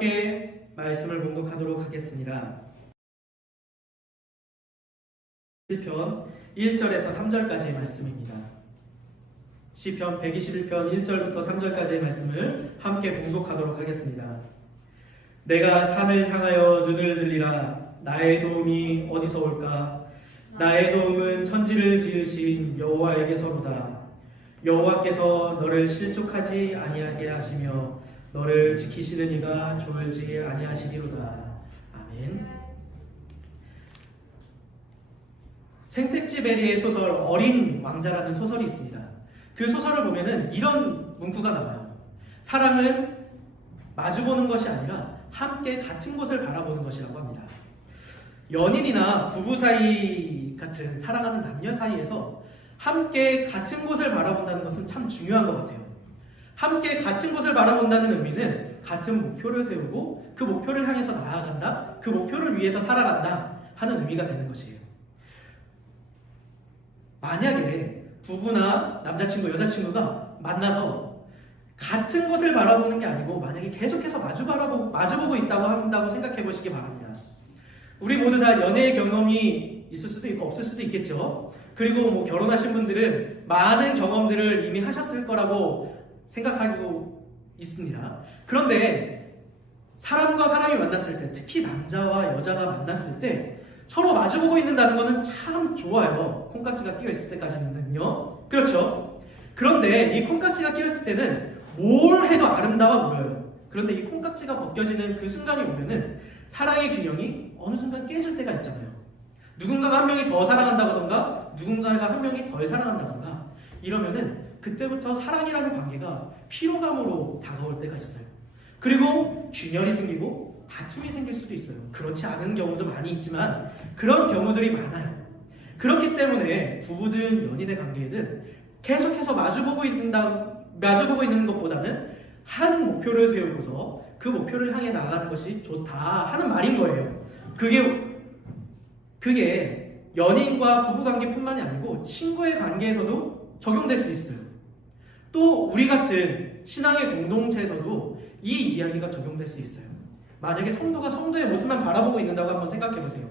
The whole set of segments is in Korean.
함께 말씀을 봉독하도록 하겠습니다. 시편 1절에서 3절까지의 말씀입니다. 시편 121편 1절부터 3절까지의 말씀을 함께 봉독하도록 하겠습니다. 내가 산을 향하여 눈을 들리라. 나의 도움이 어디서 올까? 나의 도움은 천지를 지으신 여호와에게서로다. 여호와께서 너를 실족하지 아니하게 하시며 너를 지키시는 이가 졸지 아니하시리로다. 아멘. 생텍쥐베리의 소설 어린 왕자라는 소설이 있습니다. 그 소설을 보면은 이런 문구가 나와요. 사랑은 마주보는 것이 아니라 함께 같은 곳을 바라보는 것이라고 합니다. 연인이나 부부 사이 같은 사랑하는 남녀 사이에서 함께 같은 곳을 바라본다는 것은 참 중요한 것 같아요. 함께 같은 곳을 바라본다는 의미는 같은 목표를 세우고 그 목표를 향해서 나아간다, 그 목표를 위해서 살아간다 하는 의미가 되는 것이에요. 만약에 부부나 남자친구, 여자친구가 만나서 같은 곳을 바라보는 게 아니고 만약에 계속해서 마주보고 있다고 한다고 생각해 보시기 바랍니다. 우리 모두 다 연애의 경험이 있을 수도 있고 없을 수도 있겠죠. 그리고 뭐 결혼하신 분들은 많은 경험들을 이미 하셨을 거라고 생각하고 있습니다. 그런데 사람과 사람이 만났을 때, 특히 남자와 여자가 만났을 때 서로 마주보고 있는다는 것은 참 좋아요. 콩깍지가 끼어있을 때까지는요. 그렇죠? 그런데 이 콩깍지가 끼어있을 때는 뭘 해도 아름다워 보여요. 그런데 이 콩깍지가 벗겨지는 그 순간이 오면은 사랑의 균형이 어느 순간 깨질 때가 있잖아요. 누군가가 한 명이 더 사랑한다던가 누군가가 한 명이 덜 사랑한다던가 이러면은 그때부터 사랑이라는 관계가 피로감으로 다가올 때가 있어요. 그리고 균열이 생기고 다툼이 생길 수도 있어요. 그렇지 않은 경우도 많이 있지만 그런 경우들이 많아요. 그렇기 때문에 부부든 연인의 관계든 계속해서 마주보고 있는 것보다는 한 목표를 세우고서 그 목표를 향해 나가는 것이 좋다 하는 말인 거예요. 그게 연인과 부부관계뿐만이 아니고 친구의 관계에서도 적용될 수 있어요. 또 우리 같은 신앙의 공동체에서도 이 이야기가 적용될 수 있어요. 만약에 성도가 성도의 모습만 바라보고 있는다고 한번 생각해 보세요.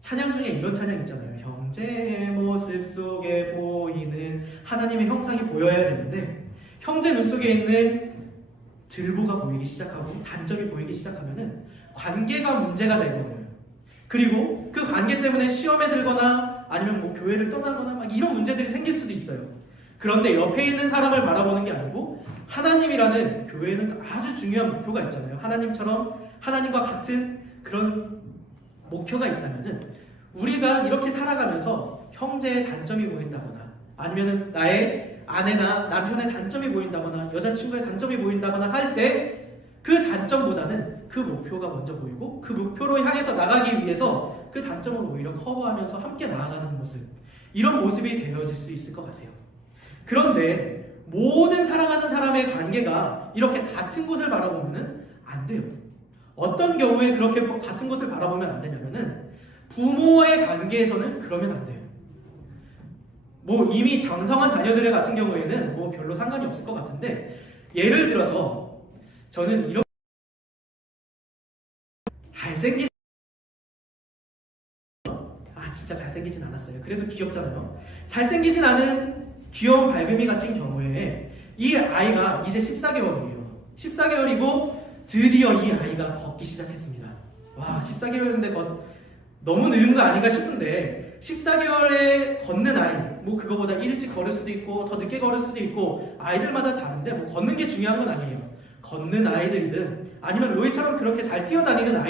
찬양 중에 이런 찬양 있잖아요. 형제의 모습 속에 보이는 하나님의 형상이 보여야 되는데 형제 눈 속에 있는 들보가 보이기 시작하고 단점이 보이기 시작하면은 관계가 문제가 되거든요. 그리고 그 관계 때문에 시험에 들거나 아니면 뭐 교회를 떠나거나 막 이런 문제들이 생길 수도 있어요. 그런데 옆에 있는 사람을 바라보는 게 아니고 하나님이라는 교회에는 아주 중요한 목표가 있잖아요. 하나님과 같은 그런 목표가 있다면은 우리가 이렇게 살아가면서 형제의 단점이 보인다거나 아니면은 나의 아내나 남편의 단점이 보인다거나 여자친구의 단점이 보인다거나 할 때 그 단점보다는 그 목표가 먼저 보이고 그 목표로 향해서 나가기 위해서 그 단점을 오히려 커버하면서 함께 나아가는 모습, 이런 모습이 되어질 수 있을 것 같아요. 그런데 모든 사랑하는 사람의 관계가 이렇게 같은 곳을 바라보면 안 돼요. 어떤 경우에 그렇게 같은 곳을 바라보면 안 되냐면은 부모의 관계에서는 그러면 안 돼요. 뭐 이미 장성한 자녀들의 같은 경우에는 뭐 별로 상관이 없을 것 같은데 예를 들어서 저는 이런 진짜 잘생기진 않았어요. 그래도 귀엽잖아요. 잘생기진 않은 귀여운 발금이 같은 경우에 이 아이가 이제 14개월이에요. 14개월이고 드디어 이 아이가 걷기 시작했습니다. 와, 14개월인데 너무 늦은 거 아닌가 싶은데 14개월에 걷는 아이, 뭐 그거보다 일찍 걸을 수도 있고 더 늦게 걸을 수도 있고 아이들마다 다른데 뭐 걷는 게 중요한 건 아니에요. 걷는 아이들이든 아니면 로이처럼 그렇게 잘 뛰어다니는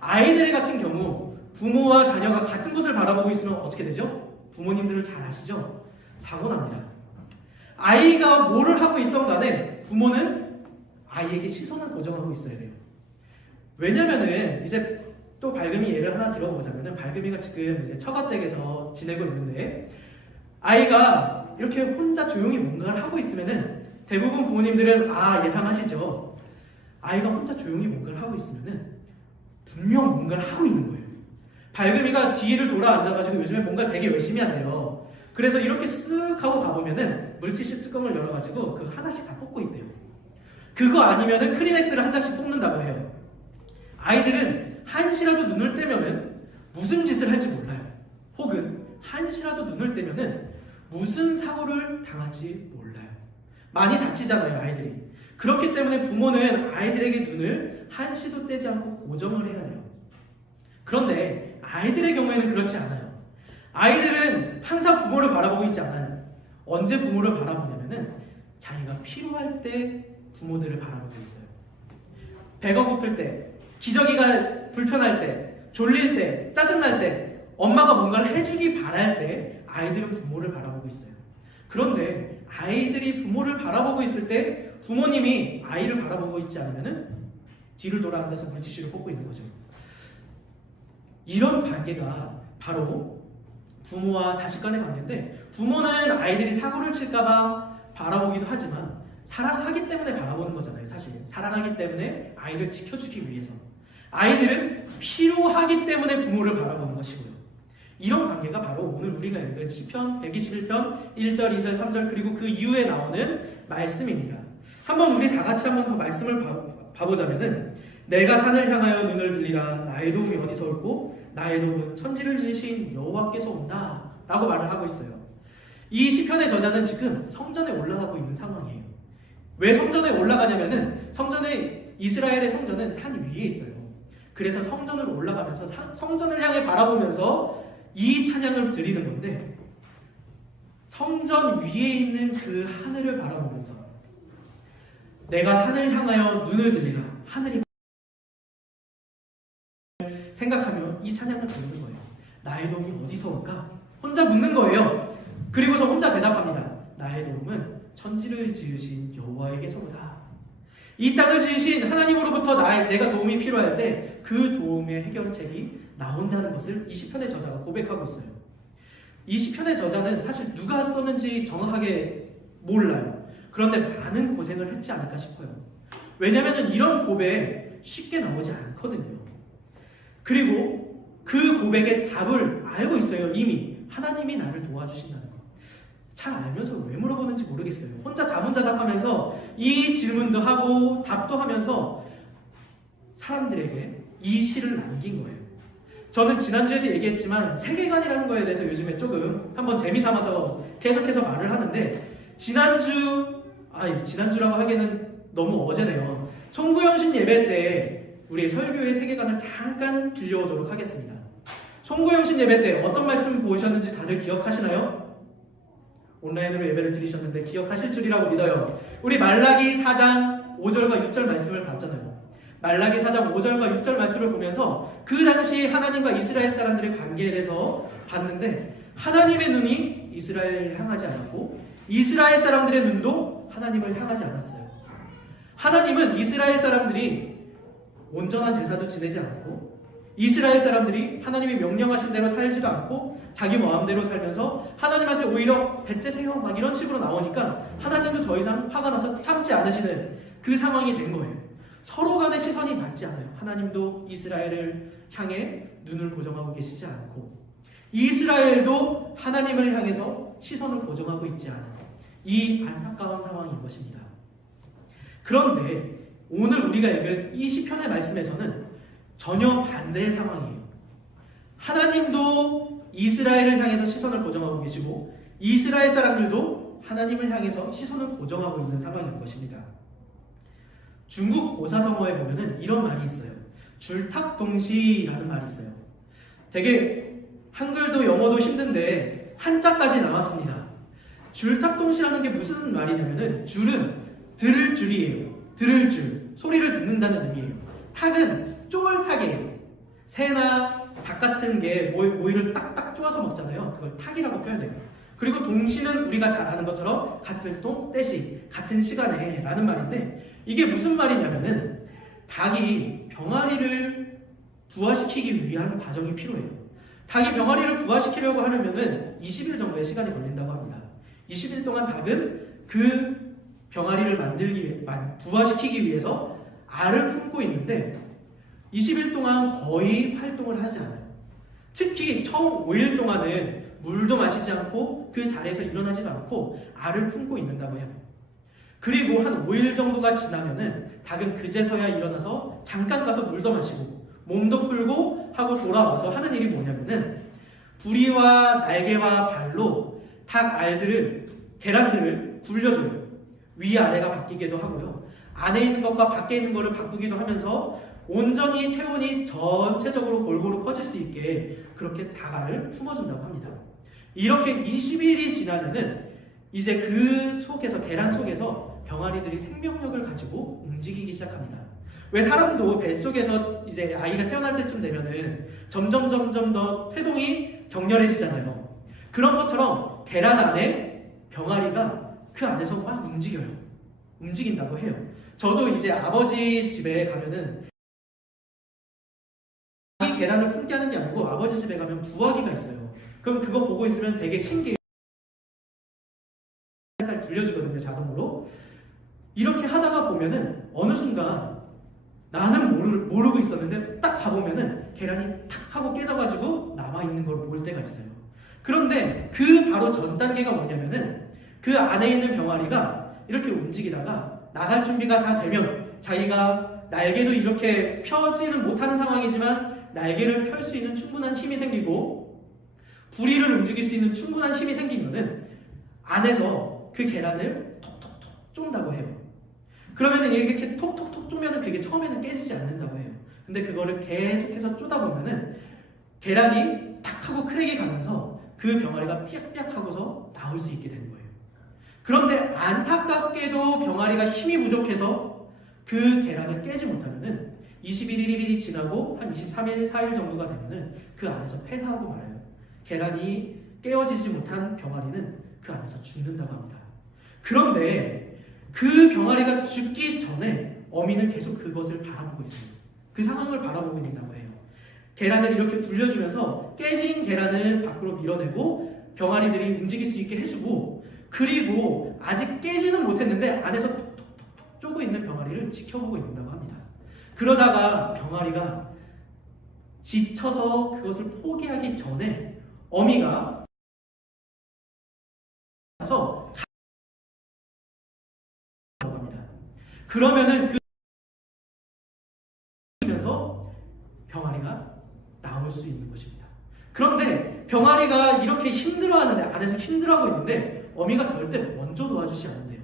아이들 같은 경우 부모와 자녀가 같은 곳을 바라보고 있으면 어떻게 되죠? 부모님들을 잘 아시죠? 사고 납니다. 아이가 뭐를 하고 있던 간에 부모는 아이에게 시선을 고정하고 있어야 돼요. 왜냐면은 이제 또 발금이 예를 하나 들어보자면은 발금이가 지금 이제 처가댁에서 지내고 있는데 아이가 이렇게 혼자 조용히 뭔가를 하고 있으면은 대부분 부모님들은 예상하시죠? 아이가 혼자 조용히 뭔가를 하고 있으면은 분명 뭔가를 하고 있는 거예요. 발금이가 뒤를 돌아 앉아가지고 요즘에 뭔가 되게 열심히 한대요. 그래서 이렇게 쓱 하고 가보면은 물티슈 뚜껑을 열어가지고 그 하나씩 다 뽑고 있대요. 그거 아니면은 크리넥스를 한 장씩 뽑는다고 해요. 아이들은 한시라도 눈을 떼면은 무슨 짓을 할지 몰라요. 혹은 한시라도 눈을 떼면은 무슨 사고를 당할지 몰라요. 많이 다치잖아요, 아이들이. 그렇기 때문에 부모는 아이들에게 눈을 한시도 떼지 않고 고정을 해야 돼요. 그런데 아이들의 경우에는 그렇지 않아요. 아이들은 항상 부모를 바라보고 있지 않아요. 언제 부모를 바라보냐면은 자기가 필요할 때 부모들을 바라보고 있어요. 배가 고플 때, 기저귀가 불편할 때, 졸릴 때, 짜증날 때, 엄마가 뭔가를 해주기 바랄 때 아이들은 부모를 바라보고 있어요. 그런데 아이들이 부모를 바라보고 있을 때 부모님이 아이를 바라보고 있지 않으면은 뒤를 돌아 앉아서 물티슈를 뽑고 있는 거죠. 이런 관계가 바로 부모와 자식 간의 관계인데, 부모는 아이들이 사고를 칠까봐 바라보기도 하지만 사랑하기 때문에 바라보는 거잖아요. 사실 사랑하기 때문에 아이를 지켜주기 위해서. 아이들은 필요하기 때문에 부모를 바라보는 것이고요. 이런 관계가 바로 오늘 우리가 읽은 시편 121편 1절, 2절, 3절 그리고 그 이후에 나오는 말씀입니다. 한번 우리 다 같이 한번 더 말씀을 봐보자면은, 내가 산을 향하여 눈을 들리라. 나의 도움이 어디서 올고 나의 도움은 천지를 지으신 여호와께서 온다 라고 말을 하고 있어요. 이 시편의 저자는 지금 성전에 올라가고 있는 상황이에요. 왜 성전에 올라가냐면은 이스라엘의 성전은 산 위에 있어요. 그래서 성전으로 올라가면서 성전을 향해 바라보면서 이 찬양을 드리는 건데, 성전 위에 있는 그 하늘을 바라보면서 내가 산을 향하여 눈을 들리라. 하늘이 생각하며 이 찬양을 부르는 거예요. 나의 도움이 어디서 올까? 혼자 묻는 거예요. 그리고서 혼자 대답합니다. 나의 도움은 천지를 지으신 여호와에게서보다. 이 땅을 지으신 하나님으로부터 내가 도움이 필요할 때 그 도움의 해결책이 나온다는 것을 이 시편의 저자가 고백하고 있어요. 이 시편의 저자는 사실 누가 썼는지 정확하게 몰라요. 그런데 많은 고생을 했지 않을까 싶어요. 왜냐하면 이런 고백 쉽게 나오지 않거든요. 그리고 그 고백의 답을 알고 있어요. 이미 하나님이 나를 도와주신다는 거. 잘 알면서 왜 물어보는지 모르겠어요. 혼자 자문자답하면서 이 질문도 하고 답도 하면서 사람들에게 이 시를 남긴 거예요. 저는 지난주에도 얘기했지만 세계관이라는 거에 대해서 요즘에 조금 한번 재미삼아서 계속해서 말을 하는데, 지난주라고 하기에는 너무 어제네요. 송구영신 예배 때 우리 설교의 세계관을 잠깐 빌려오도록 하겠습니다. 송구영신 예배 때 어떤 말씀 보셨는지 다들 기억하시나요? 온라인으로 예배를 드리셨는데 기억하실 줄이라고 믿어요. 우리 말라기 4장 5절과 6절 말씀을 봤잖아요. 말라기 4장 5절과 6절 말씀을 보면서 그 당시 하나님과 이스라엘 사람들의 관계에 대해서 봤는데, 하나님의 눈이 이스라엘을 향하지 않았고 이스라엘 사람들의 눈도 하나님을 향하지 않았어요. 하나님은 이스라엘 사람들이 온전한 제사도 지내지 않고, 이스라엘 사람들이 하나님이 명령하신 대로 살지도 않고 자기 마음대로 살면서 하나님한테 오히려 배째세요 막 이런 식으로 나오니까 하나님도 더 이상 화가 나서 참지 않으시는 그 상황이 된 거예요. 서로 간의 시선이 맞지 않아요. 하나님도 이스라엘을 향해 눈을 고정하고 계시지 않고 이스라엘도 하나님을 향해서 시선을 고정하고 있지 않아요. 이 안타까운 상황인 것입니다. 그런데 오늘 우리가 읽은 이 시편의 말씀에서는 전혀 반대의 상황이에요. 하나님도 이스라엘을 향해서 시선을 고정하고 계시고 이스라엘 사람들도 하나님을 향해서 시선을 고정하고 있는 상황인 것입니다. 중국 고사성어에 보면은 이런 말이 있어요. 줄탁동시라는 말이 있어요. 되게 한글도 영어도 힘든데 한자까지 나왔습니다. 줄탁동시라는 게 무슨 말이냐면은 줄은 들을 줄이에요. 들을 줄, 소리를 듣는다는 의미예요. 탁은 쫄탁이에요. 새나 닭 같은 게 모이를 딱딱 쪼아서 먹잖아요. 그걸 탁이라고 표현해요. 그리고 동시는 우리가 잘 아는 것처럼 같을 동, 때시, 같은 시간에 라는 말인데, 이게 무슨 말이냐면은 닭이 병아리를 부화시키기 위한 과정이 필요해요. 닭이 병아리를 부화시키려고 하려면은 20일 정도의 시간이 걸린다고 합니다. 20일 동안 닭은 그 병아리를 부화시키기 위해서 알을 품고 있는데 20일 동안 거의 활동을 하지 않아요. 특히 처음 5일 동안은 물도 마시지 않고 그 자리에서 일어나지도 않고 알을 품고 있는다고 해요. 그리고 한 5일 정도가 지나면은 닭은 그제서야 일어나서 잠깐 가서 물도 마시고 몸도 풀고 하고 돌아와서 하는 일이 뭐냐면은 부리와 날개와 발로 닭 알들을 계란들을 굴려줘요. 위아래가 바뀌기도 하고요. 안에 있는 것과 밖에 있는 것을 바꾸기도 하면서 온전히 체온이 전체적으로 골고루 퍼질 수 있게 그렇게 닭알을 품어준다고 합니다. 이렇게 20일이 지나면은 이제 그 속에서 계란 속에서 병아리들이 생명력을 가지고 움직이기 시작합니다. 왜 사람도 뱃속에서 이제 아이가 태어날 때쯤 되면은 점점 더 태동이 격렬해지잖아요. 그런 것처럼 계란 안에 병아리가 그 안에서 막 움직여요. 움직인다고 해요. 저도 이제 아버지 집에 가면은 이 계란을 품게 하는 게 아니고 아버지 집에 가면 부화기가 있어요. 그럼 그거 보고 있으면 되게 신기해요. 살살 굴려주거든요, 자동으로. 이렇게 하다가 보면은 어느 순간 나는 모르고 있었는데 딱 가보면은 계란이 탁 하고 깨져가지고 남아있는 걸 볼 때가 있어요. 그런데 그 바로 전 단계가 뭐냐면은 그 안에 있는 병아리가 이렇게 움직이다가 나갈 준비가 다 되면 자기가 날개도 이렇게 펴지는 못하는 상황이지만 날개를 펼 수 있는 충분한 힘이 생기고 부리를 움직일 수 있는 충분한 힘이 생기면은 안에서 그 계란을 톡톡톡 쫀다고 해요. 그러면은 이렇게 톡톡톡 쪼면은 그게 처음에는 깨지지 않는다고 해요. 근데 그거를 계속해서 쪼다 보면은 계란이 탁 하고 크랙이 가면서 그 병아리가 삐약삐약 하고서 나올 수 있게 되는 거예요. 그런데 안타깝게도 병아리가 힘이 부족해서 그 계란을 깨지 못하면은 21일이 지나고 한 23일, 4일 정도가 되면은 그 안에서 폐사하고 말아요. 계란이 깨어지지 못한 병아리는 그 안에서 죽는다고 합니다. 그런데 그 병아리가 죽기 전에 어미는 계속 그것을 바라보고 있어요. 그 상황을 바라보고 있다고 해요. 계란을 이렇게 돌려주면서 깨진 계란을 밖으로 밀어내고 병아리들이 움직일 수 있게 해주고 그리고 아직 깨지는 못했는데 안에서 톡톡톡 쪼고 있는 병아리를 지켜보고 있는다고 합니다. 그러다가 병아리가 지쳐서 그것을 포기하기 전에 어미가 가서 합니다. 그러면은 그러면서 병아리가 나올 수 있는 것입니다. 그런데 병아리가 이렇게 힘들어하는데 안에서 힘들어하고 있는데 어미가 절대 먼저 도와주지 않는데요.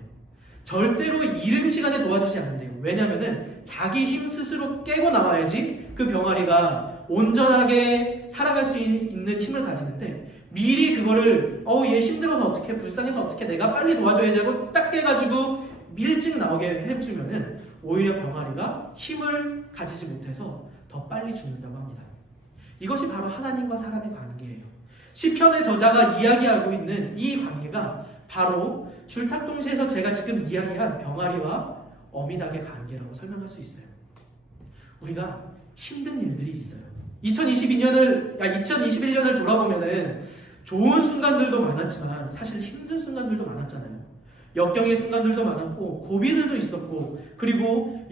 절대로 이른 시간에 도와주지 않는데요. 왜냐면은 자기 힘 스스로 깨고 나와야지 그 병아리가 온전하게 살아갈 수 있는 힘을 가지는데 미리 그거를 얘 힘들어서 어떻게 불쌍해서 어떻게 내가 빨리 도와줘야지 하고 딱 깨가지고 일찍 나오게 해주면은 오히려 병아리가 힘을 가지지 못해서 더 빨리 죽는다고 합니다. 이것이 바로 하나님과 사람의 관계예요. 시편의 저자가 이야기하고 있는 이 관계가 바로 줄탁동시에서 제가 지금 이야기한 병아리와 어미닭의 관계라고 설명할 수 있어요. 우리가 힘든 일들이 있어요. 2021년을 돌아보면은 좋은 순간들도 많았지만 사실 힘든 순간들도 많았잖아요. 역경의 순간들도 많았고 고비들도 있었고 그리고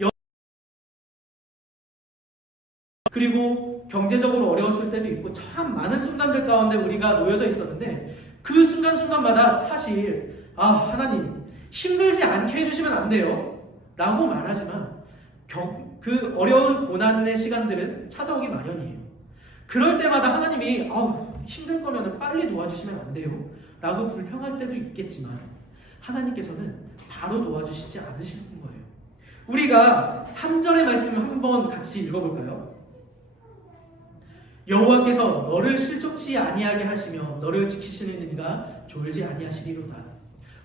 경제적으로 어려웠을 때도 있고 참 많은 순간들 가운데 우리가 놓여져 있었는데 그 순간순간마다 사실 하나님 힘들지 않게 해주시면 안 돼요 라고 말하지만 그 어려운 고난의 시간들은 찾아오기 마련이에요. 그럴 때마다 하나님이 힘들 거면 빨리 도와주시면 안 돼요 라고 불평할 때도 있겠지만 하나님께서는 바로 도와주시지 않으시는 거예요. 우리가 3절의 말씀을 한번 같이 읽어볼까요? 여호와께서 너를 실족치 아니하게 하시며 너를 지키시는 이가 졸지 아니하시리로다.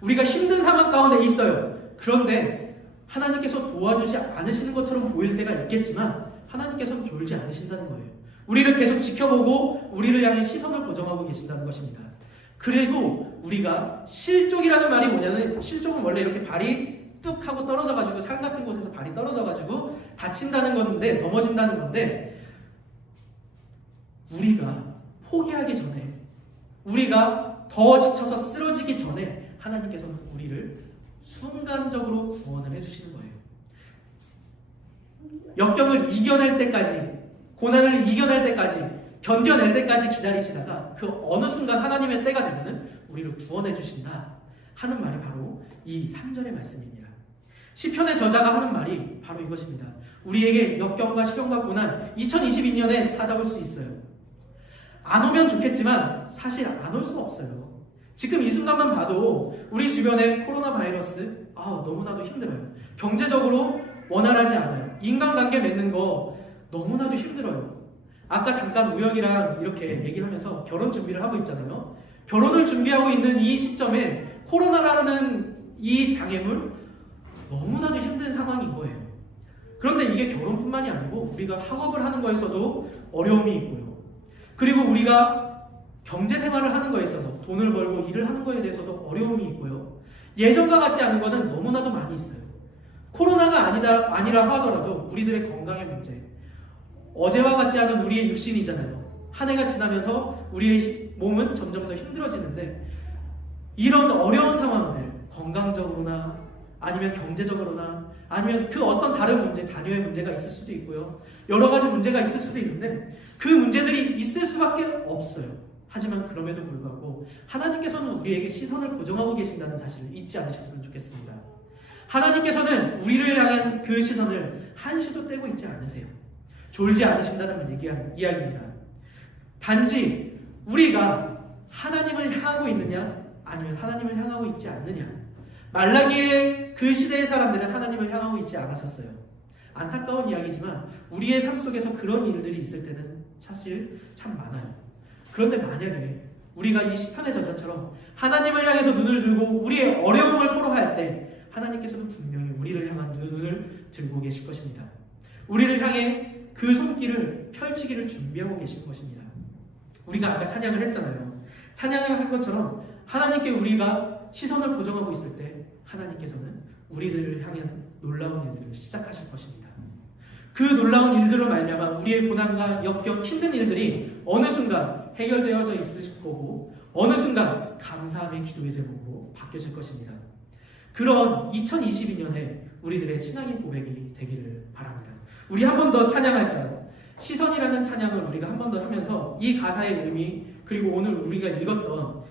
우리가 힘든 상황 가운데 있어요. 그런데 하나님께서 도와주지 않으시는 것처럼 보일 때가 있겠지만 하나님께서는 졸지 않으신다는 거예요. 우리를 계속 지켜보고 우리를 향해 시선을 고정하고 계신다는 것입니다. 그리고 우리가 실족이라는 말이 뭐냐면 실족은 원래 이렇게 발이 뚝 하고 떨어져가지고 산 같은 곳에서 발이 떨어져가지고 다친다는 건데 넘어진다는 건데 우리가 포기하기 전에 우리가 더 지쳐서 쓰러지기 전에 하나님께서는 우리를 순간적으로 구원을 해주시는 거예요. 역경을 이겨낼 때까지 고난을 이겨낼 때까지 견뎌낼 때까지 기다리시다가 그 어느 순간 하나님의 때가 되면은 우리를 구원해 주신다 하는 말이 바로 이 3절의 말씀입니다. 시편의 저자가 하는 말이 바로 이것입니다. 우리에게 역경과 시련과 고난 2022년에 찾아올 수 있어요. 안 오면 좋겠지만 사실 안 올 수 없어요. 지금 이 순간만 봐도 우리 주변에 코로나 바이러스 너무나도 힘들어요. 경제적으로 원활하지 않아요. 인간관계 맺는 거 너무나도 힘들어요. 아까 잠깐 우영이랑 이렇게 얘기하면서 결혼 준비를 하고 있잖아요. 결혼을 준비하고 있는 이 시점에 코로나라는 이 장애물 너무나도 힘든 상황인 거예요. 그런데 이게 결혼뿐만이 아니고 우리가 학업을 하는 거에서도 어려움이 있고요. 그리고 우리가 경제 생활을 하는 거에 있어서 돈을 벌고 일을 하는 거에 대해서도 어려움이 있고요. 예전과 같지 않은 거는 너무나도 많이 있어요. 코로나가 아니라 하더라도 우리들의 건강의 문제, 어제와 같지 않은 우리의 육신이잖아요. 한 해가 지나면서 우리의 몸은 점점 더 힘들어지는데 이런 어려운 상황들, 건강적으로나 아니면 경제적으로나 아니면 그 어떤 다른 문제, 자녀의 문제가 있을 수도 있고요. 여러 가지 문제가 있을 수도 있는데 그 문제들이 있을 수밖에 없어요. 하지만 그럼에도 불구하고 하나님께서는 우리에게 시선을 고정하고 계신다는 사실을 잊지 않으셨으면 좋겠습니다. 하나님께서는 우리를 향한 그 시선을 한시도 떼고 있지 않으세요. 졸지 않으신다는 이야기입니다. 단지 우리가 하나님을 향하고 있느냐 아니면 하나님을 향하고 있지 않느냐. 말라기의 그 시대의 사람들은 하나님을 향하고 있지 않았었어요. 안타까운 이야기지만 우리의 삶 속에서 그런 일들이 있을 때는 사실 참 많아요. 그런데 만약에 우리가 이 시편의 저자처럼 하나님을 향해서 눈을 들고 우리의 어려움을 토로할 때 하나님께서는 분명히 우리를 향한 눈을 들고 계실 것입니다. 우리를 향해 그 손길을 펼치기를 준비하고 계신 것입니다. 우리가 아까 찬양을 했잖아요. 찬양을 한 것처럼 하나님께 우리가 시선을 고정하고 있을 때 하나님께서는 우리들을 향한 놀라운 일들을 시작하실 것입니다. 그 놀라운 일들로 말미암아 우리의 고난과 역경, 힘든 일들이 어느 순간 해결되어져 있을 거고 어느 순간 감사함의 기도의 제목으로 바뀌어질 것입니다. 그런 2022년에 우리들의 신앙의 고백이 되기를 바랍니다. 우리 한 번 더 찬양할까요? 시선이라는 찬양을 우리가 한 번 더 하면서 이 가사의 의미 그리고 오늘 우리가 읽었던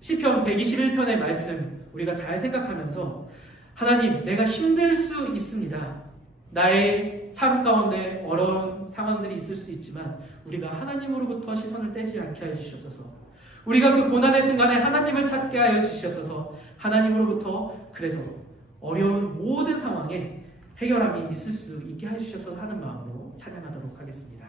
시편 121편의 말씀 우리가 잘 생각하면서 하나님, 내가 힘들 수 있습니다. 나의 삶 가운데 어려운 상황들이 있을 수 있지만 우리가 하나님으로부터 시선을 떼지 않게 하여 주시옵소서. 우리가 그 고난의 순간에 하나님을 찾게 하여 주시옵소서. 하나님으로부터 그래서 어려운 모든 상황에 해결함이 있을 수 있게 해 주시옵소서 하는 마음으로 찬양하도록 하겠습니다.